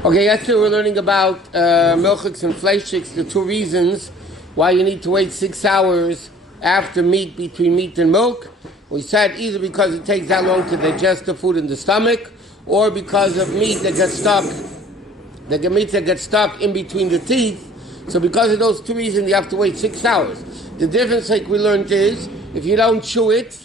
Okay, yesterday we're learning about milchiks and fleischiks, the two reasons why you need to wait 6 hours after meat, between meat and milk. We said either because it takes that long to digest the food in the stomach, or because of meat that gets stuck, in between the teeth. So because of those two reasons, you have to wait 6 hours. The difference, like we learned, is if you don't chew it,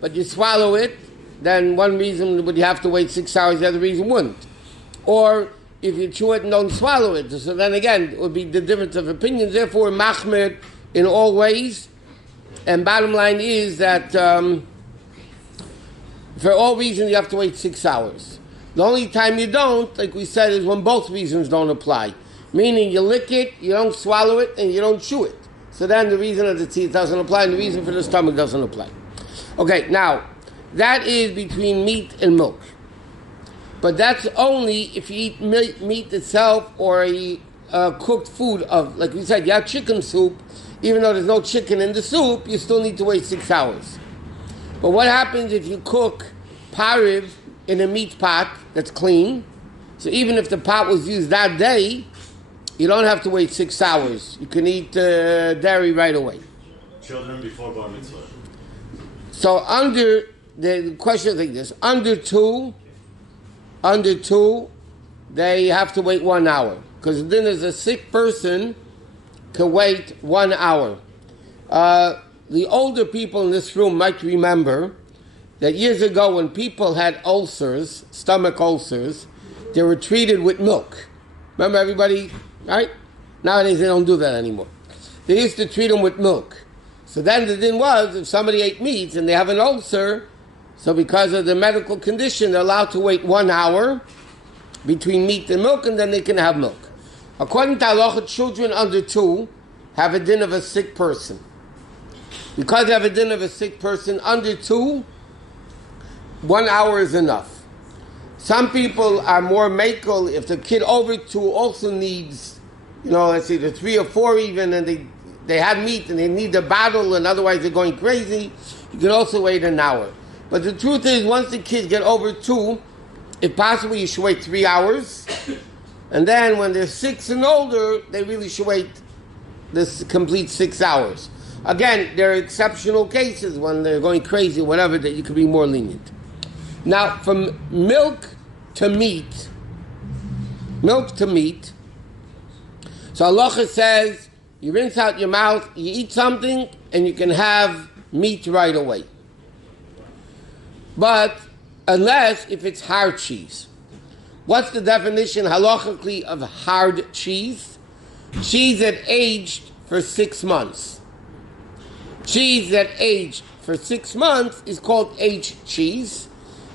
but you swallow it, then one reason would you have to wait 6 hours, the other reason wouldn't. Or if you chew it and don't swallow it, so then again, it would be the difference of opinions. Therefore, machmir in all ways. And bottom line is that for all reasons, you have to wait 6 hours. The only time you don't, like we said, is when both reasons don't apply. Meaning you lick it, you don't swallow it, and you don't chew it. So then the reason of the teeth doesn't apply, and the reason for the stomach doesn't apply. Okay, now, that is between meat and milk. But that's only if you eat meat itself or a cooked food of, like we said, you have chicken soup. Even though there's no chicken in the soup, you still need to wait 6 hours. But what happens if you cook pariv in a meat pot that's clean? So even if the pot was used that day, you don't have to wait 6 hours. You can eat dairy right away. Children before bar mitzvah. So under, the question is like this, under two, they have to wait 1 hour. Because then there's a sick person can wait 1 hour. The older people in this room might remember that years ago when people had ulcers, stomach ulcers, they were treated with milk. Remember everybody, right? Nowadays they don't do that anymore. They used to treat them with milk. So then the thing was, if somebody ate meat and they have an ulcer, so because of the medical condition, they're allowed to wait 1 hour between meat and milk, and then they can have milk. According to Halacha, children under 2 have a din of a sick person. Because they have a din of a sick person under 2, 1 hour is enough. Some people are more makel. If the kid over 2 also needs, let's say the 3 or 4 even, and they had meat and they need a bottle, and otherwise they're going crazy, you can also wait an hour. But the truth is, once the kids get over 2, if possible, you should wait 3 hours. And then when they're 6 and older, they really should wait this complete 6 hours. Again, there are exceptional cases when they're going crazy, whatever, that you could be more lenient. Now, from milk to meat, so halacha says, you rinse out your mouth, you eat something, and you can have meat right away. But unless if it's hard cheese. What's the definition halachically of hard cheese? Cheese that aged for 6 months. Cheese that aged for 6 months is called aged cheese.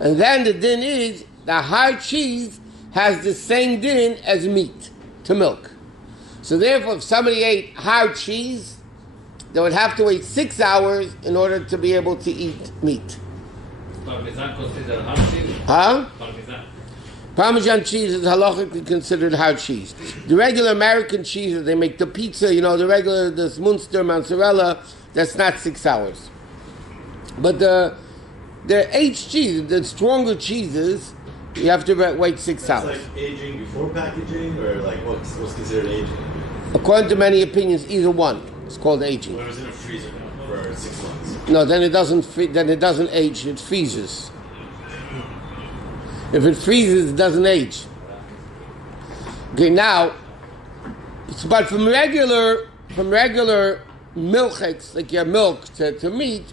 And then the din is the hard cheese has the same din as meat to milk. So therefore, if somebody ate hard cheese, they would have to wait 6 hours in order to be able to eat meat. Parmesan considered hard cheese? Huh? Parmesan. Parmesan cheese is halachically considered hard cheese. The regular American cheese that they make, the pizza, the regular, this Munster, mozzarella, that's not 6 hours. But the aged cheese, the stronger cheeses, you have to wait 6 hours. It's like aging before packaging, or like what's considered aging? According to many opinions, either one. It's called aging. Or it was in a freezer for 6 months. No, then it doesn't age, it freezes. If it freezes, it doesn't age. Okay, now, but from regular milchiks, like your milk to meat,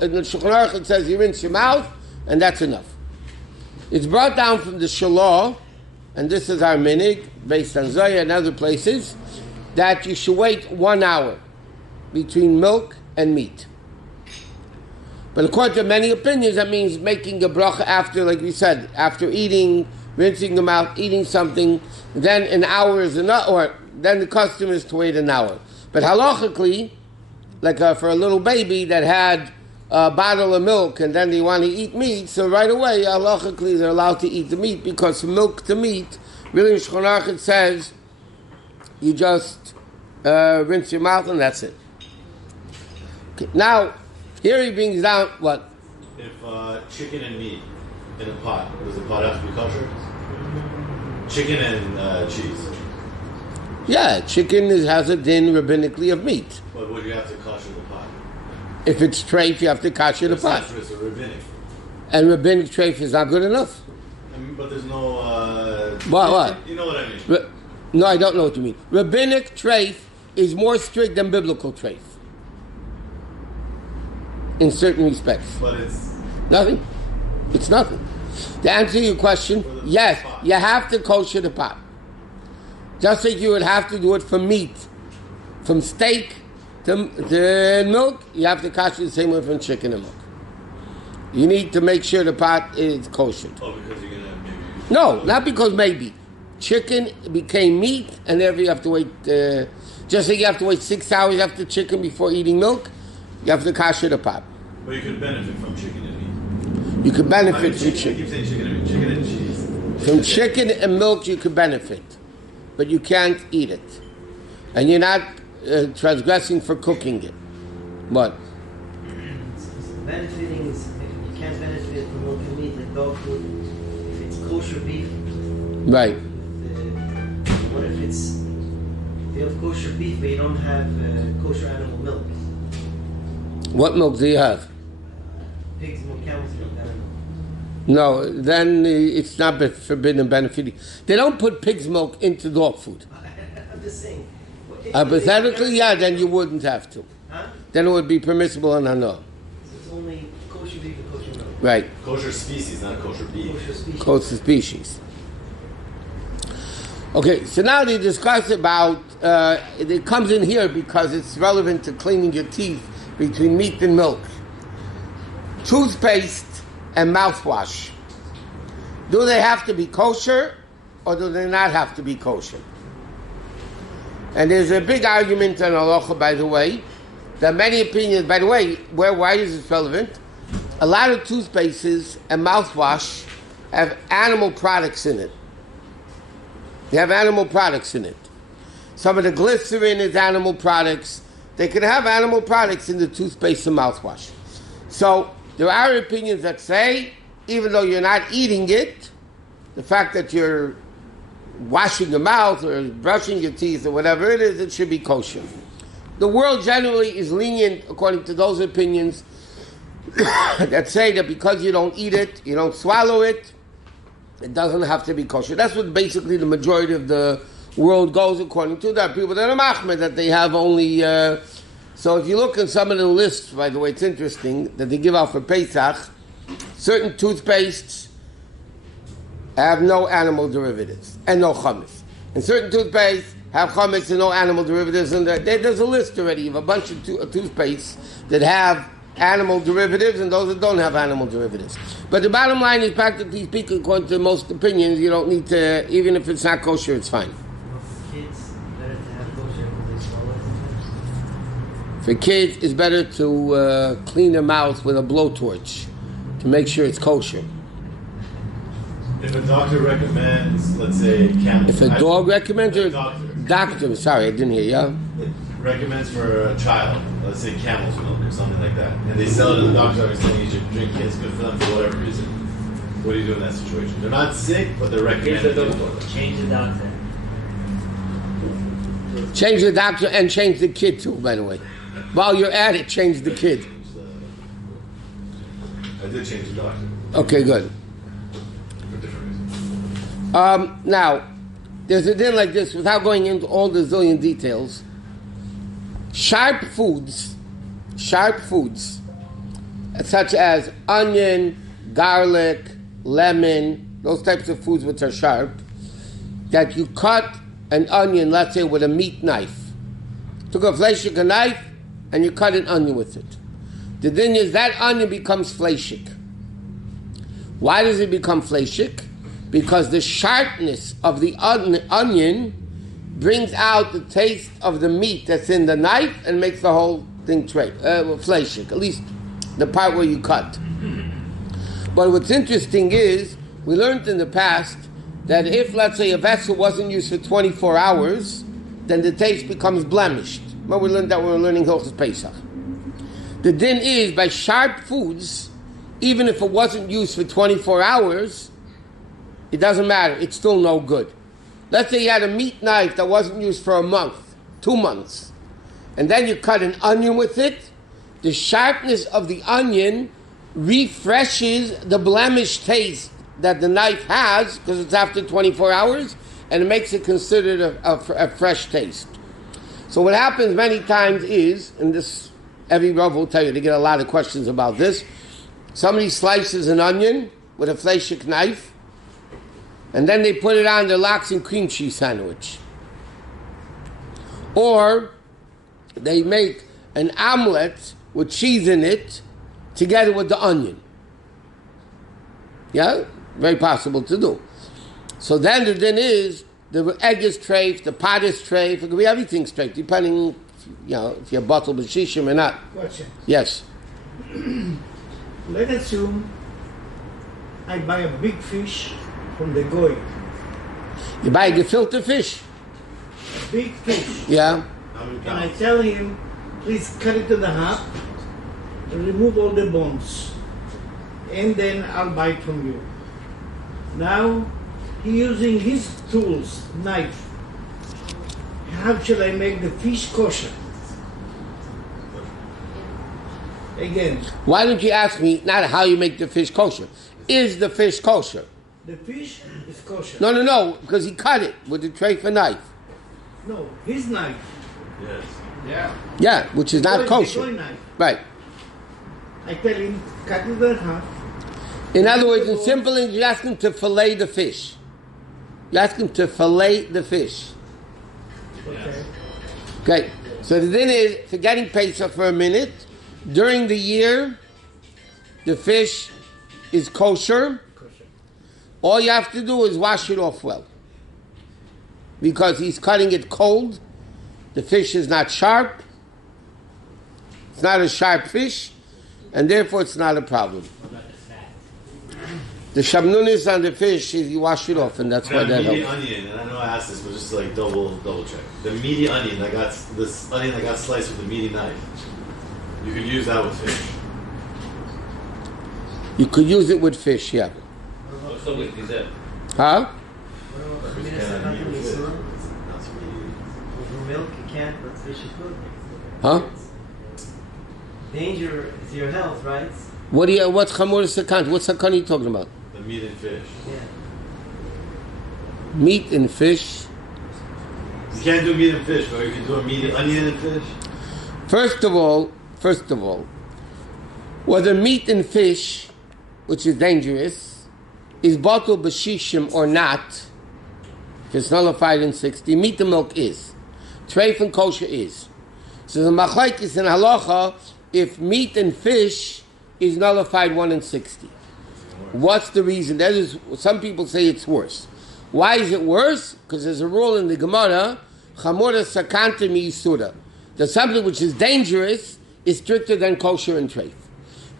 in the Shulchan Aruch it says you rinse your mouth, and that's enough. It's brought down from the Shalah, and this is our minig, based on Zoya and other places, that you should wait 1 hour between milk and meat. But according to many opinions, that means making a bracha after, like we said, after eating, rinsing your mouth, eating something, then an hour is enough, or then the custom is to wait an hour. But halachically, like for a little baby that had a bottle of milk and then they want to eat meat, so right away, halachically, they're allowed to eat the meat, because from milk to meat, really in Shulchan Aruch it says, you just rinse your mouth and that's it. Okay, now, here he brings down what? If chicken and meat in a pot, does the pot have to be kosher? Chicken and cheese. Yeah, chicken has a din rabbinically of meat. But would you have to kosher the pot? If it's treif, you have to kosher the pot. It's a rabbinic. And rabbinic treif is not good enough. But there's no... What? You know what I mean. No, I don't know what you mean. Rabbinic treif is more strict than biblical treif. In certain respects. But it's... Nothing. It's nothing. To answer your question, yes, you have to kosher the pot. Just like you would have to do it for meat. From steak to milk, you have to kosher the same way from chicken and milk. You need to make sure the pot is kosher. Oh, because you're going to maybe... No, not because maybe. Chicken became meat, and therefore you have to wait, just like you have to wait 6 hours after chicken before eating milk, you have to kosher the pot. But you could benefit from chicken and meat. You could benefit from chicken. I keep saying chicken and meat. Chicken and cheese. From chicken and milk you could benefit, but you can't eat it. And you're not transgressing for cooking it. What? Benefiting is, you can't benefit from milk and meat like dog food. If it's kosher beef, Right. what if you have kosher beef but you don't have kosher animal milk? What milk do you have? Pig's milk, camel's milk, I don't know. No, then it's not forbidden and benefiting. They don't put pig's milk into dog food. I'm just saying. Hypothetically, yeah, then you wouldn't have to. Huh? Then it would be permissible and no. So it's only kosher beef and kosher milk. Right. Kosher species, not kosher beef. Kosher species. Kosher species. Okay, so now they discuss about, it comes in here because it's relevant to cleaning your teeth between meat and milk. Toothpaste and mouthwash. Do they have to be kosher or do they not have to be kosher? And there's a big argument on halacha, by the way. There are many opinions. By the way, why is this relevant? A lot of toothpastes and mouthwash have animal products in it. They have animal products in it. Some of the glycerin is animal products. They can have animal products in the toothpaste and mouthwash. So there are opinions that say, even though you're not eating it, the fact that you're washing your mouth or brushing your teeth or whatever it is, it should be kosher. The world generally is lenient according to those opinions that say that because you don't eat it, you don't swallow it, it doesn't have to be kosher. That's what basically the majority of the world goes according to. There are people that are machmir, that they have only... so if you look at some of the lists, by the way, it's interesting, that they give out for Pesach, certain toothpastes have no animal derivatives and no chametz. And certain toothpastes have chametz and no animal derivatives. And there's a list already of a bunch of toothpastes that have animal derivatives and those that don't have animal derivatives. But the bottom line is, practically speaking, according to most opinions, you don't need to, even if it's not kosher, it's fine. For kids, better to have kosher because they swallow it. For kids, it's better to clean their mouth with a blowtorch to make sure it's kosher. If a doctor recommends, let's say, camel... If a dog recommends, or doctor, sorry, I didn't hear you. recommends for a child, let's say camel's milk or something like that, and they sell it to the doctor and saying you should drink it, it's good for them for whatever reason. What do you do in that situation? They're not sick, but they're recommending it. Change the doctor. Change the doctor and change the kid too, by the way. While you're at it, change the kid. I did change the doctor. Okay, good. For different reasons. Now, there's a din like this, without going into all the zillion details. Sharp foods, such as onion, garlic, lemon, those types of foods which are sharp, that you cut an onion, let's say, with a meat knife. Took a fleshik knife, and you cut an onion with it. The din is that onion becomes fleshik. Why does it become fleshik? Because the sharpness of the onion brings out the taste of the meat that's in the knife and makes the whole thing fleshik, at least the part where you cut. But what's interesting is, we learned in the past that if, let's say, a vessel wasn't used for 24 hours, then the taste becomes blemished. Well, we learned that when we were learning Hilchos Pesach. The din is, by sharp foods, even if it wasn't used for 24 hours, it doesn't matter, it's still no good. Let's say you had a meat knife that wasn't used for a month, 2 months, and then you cut an onion with it. The sharpness of the onion refreshes the blemished taste that the knife has because it's after 24 hours, and it makes it considered a fresh taste. So what happens many times is, and this every Rav will tell you, they get a lot of questions about this, somebody slices an onion with a fleshik knife, and then they put it on their lox and cream cheese sandwich. Or they make an omelet with cheese in it together with the onion. Yeah? Very possible to do. So then the din is, the egg is treif, the pot is treif, it could be everything treif, depending, if you're bottled b'shishim or not. Question. Yes. Let's assume I buy a big fish from the goy. You buy a gefilte fish. A big fish. Yeah. And I tell him, please cut it to the half and remove all the bones. And then I'll buy it from you. Now, he using his tools, knife. How should I make the fish kosher? Again. Why don't you ask me not how you make the fish kosher? Is the fish kosher? The fish is kosher. No, because he cut it with the treif knife. No, his knife. Yes. Yeah. Yeah, which is not The kosher. goy knife. Right. I tell him, cut it in half. In other words, in simple English, you ask him to fillet the fish. You ask him to fillet the fish. Okay. Okay, so the thing is, forgetting Pesach for a minute, during the year, the fish is kosher. All you have to do is wash it off well. Because he's cutting it cold, the fish is not sharp, it's not a sharp fish, and therefore it's not a problem. The shabnunis on the fish is you wash it off, and that's why that meaty helps. onion, and I know I asked this, but just like double check. The meaty onion that got sliced with a meaty knife. You could use that with fish. You could use it with fish, yeah. Also with dessert. Huh? Because you can't have meat with fish. That's meaty. Over milk you can't, but fish is good. Huh? Danger is your health, right? What's chamor sakant? What sakant are you talking about? The meat and fish. Yeah. Meat and fish. You can't do meat and fish, but you can do a meaty onion and fish. First of all, whether meat and fish, which is dangerous, is bottled b'shishim or not, if it's nullified in 60, meat and milk is. Treif and kosher is. So the machlokes in halacha, if meat and fish is nullified 1 in 60. What's the reason? That is, some people say it's worse. Why is it worse? Because there's a rule in the Gemara, chamora sakanta mi'isura, that something which is dangerous is stricter than kosher and treif.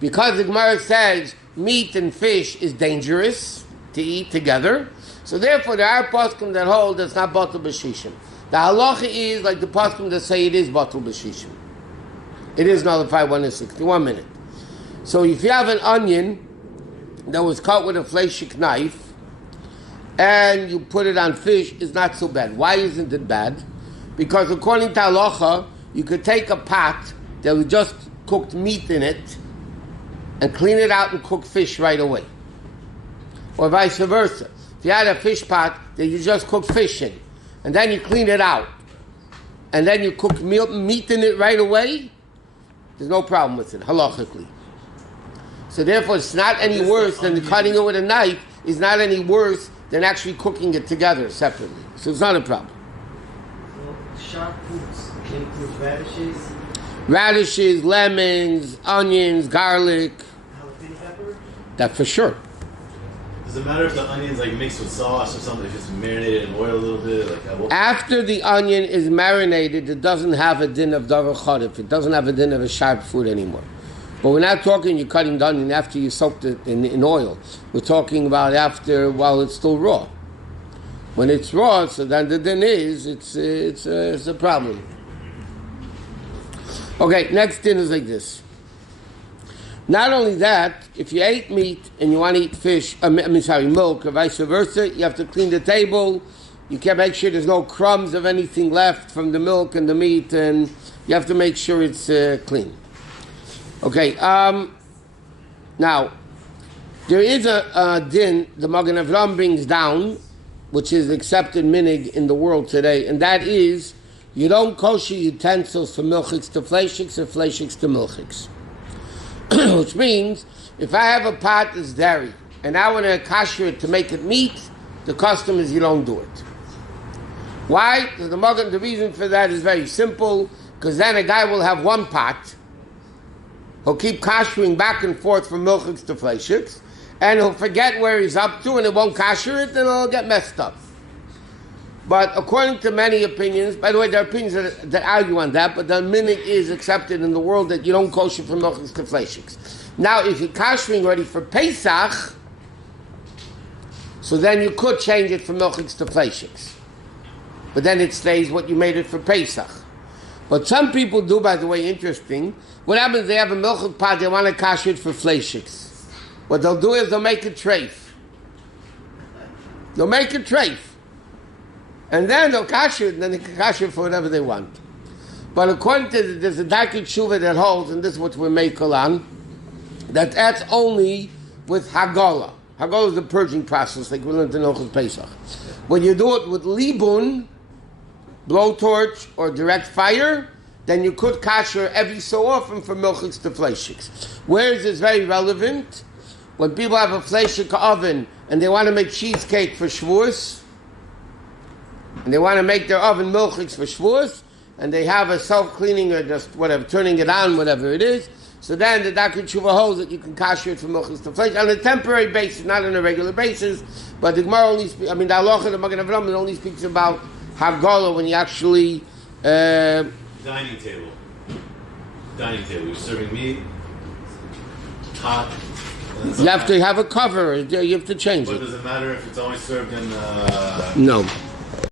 Because the Gemara says meat and fish is dangerous to eat together, so therefore there are poskim that hold that's not batul b'shishim. The halacha is like the poskim that say it is batul b'shishim. It is nullified 1 in 60. 1 minute. So if you have an onion that was cut with a fleshik knife and you put it on fish, it's not so bad. Why isn't it bad? Because according to halacha, you could take a pot that was just cooked meat in it and clean it out and cook fish right away. Or vice versa. If you had a fish pot that you just cook fish in and then you clean it out and then you cook meat in it right away, there's no problem with it, halachically. So therefore, it's not any worse than cutting it with a knife is not any worse than actually cooking it together separately. So it's not a problem. So sharp foods can include Radishes, lemons, onions, garlic. jalapeno pepper. That for sure. Does it matter if the onion's like mixed with sauce or something? If it's marinated in oil a little bit, like After the onion is marinated, it doesn't have a din of davar chodif. It doesn't have a din of a sharp food anymore. But we're not talking you're cutting the onion after you soaked it in oil. We're talking about after while it's still raw. When it's raw, so then the din is it's a problem. Okay, next din is like this. Not only that, if you ate meat and you want to eat fish, milk, or vice versa, you have to clean the table, You can make sure there's no crumbs of anything left from the milk and the meat, and you have to make sure it's clean. Okay, now, there is a din the Magen Avram brings down, which is accepted minig in the world today, and that is, you don't kosher utensils from milchiks to fleishiks or fleishiks to milchiks. Which means, if I have a pot that's dairy, and I want to kosher it to make it meat, the custom is you don't do it. Why? Because the reason for that is very simple, because then a guy will have one pot, he'll keep koshering back and forth from milchiks to fleishiks, and he'll forget where he's up to, and it won't kosher it, and it'll get messed up. But according to many opinions, by the way, there are opinions that argue on that, but the minig is accepted in the world that you don't kosher from milchiks to fleishiks. Now, if you're koshering ready for Pesach, so then you could change it from milchiks to fleishiks. But then it stays what you made it for Pesach. But some people do, by the way, interesting. What happens, they have a milchik pot, they want to kosher it for fleishiks. What they'll do is they'll make a treif. They'll make a treif. And then they'll kosher it, and then they can kosher it for whatever they want. But according to, there's a Darkei Tshuva that holds, and this is what we make on, that's only with Hagala. Hagala is the purging process, like we learned in Hilchos Pesach. When you do it with libun, blowtorch, or direct fire, then you could kosher every so often from milchiks to fleishiks. Where is this very relevant? When people have a fleishik oven and they want to make cheesecake for Shavuos, and they want to make their oven milchiks for Shavuos, and they have a self-cleaning or just whatever, turning it on, whatever it is, so then the Darkei Tshuva holds that you can kosher it from milchiks to fleishiks on a temporary basis, not on a regular basis. But the Gemara only the Halacha, the Magen Avram, only speaks about Hagala when you actually dining table. You're serving meat, hot. You have to have a cover. You have to change it. But does it matter if it's only served in? No.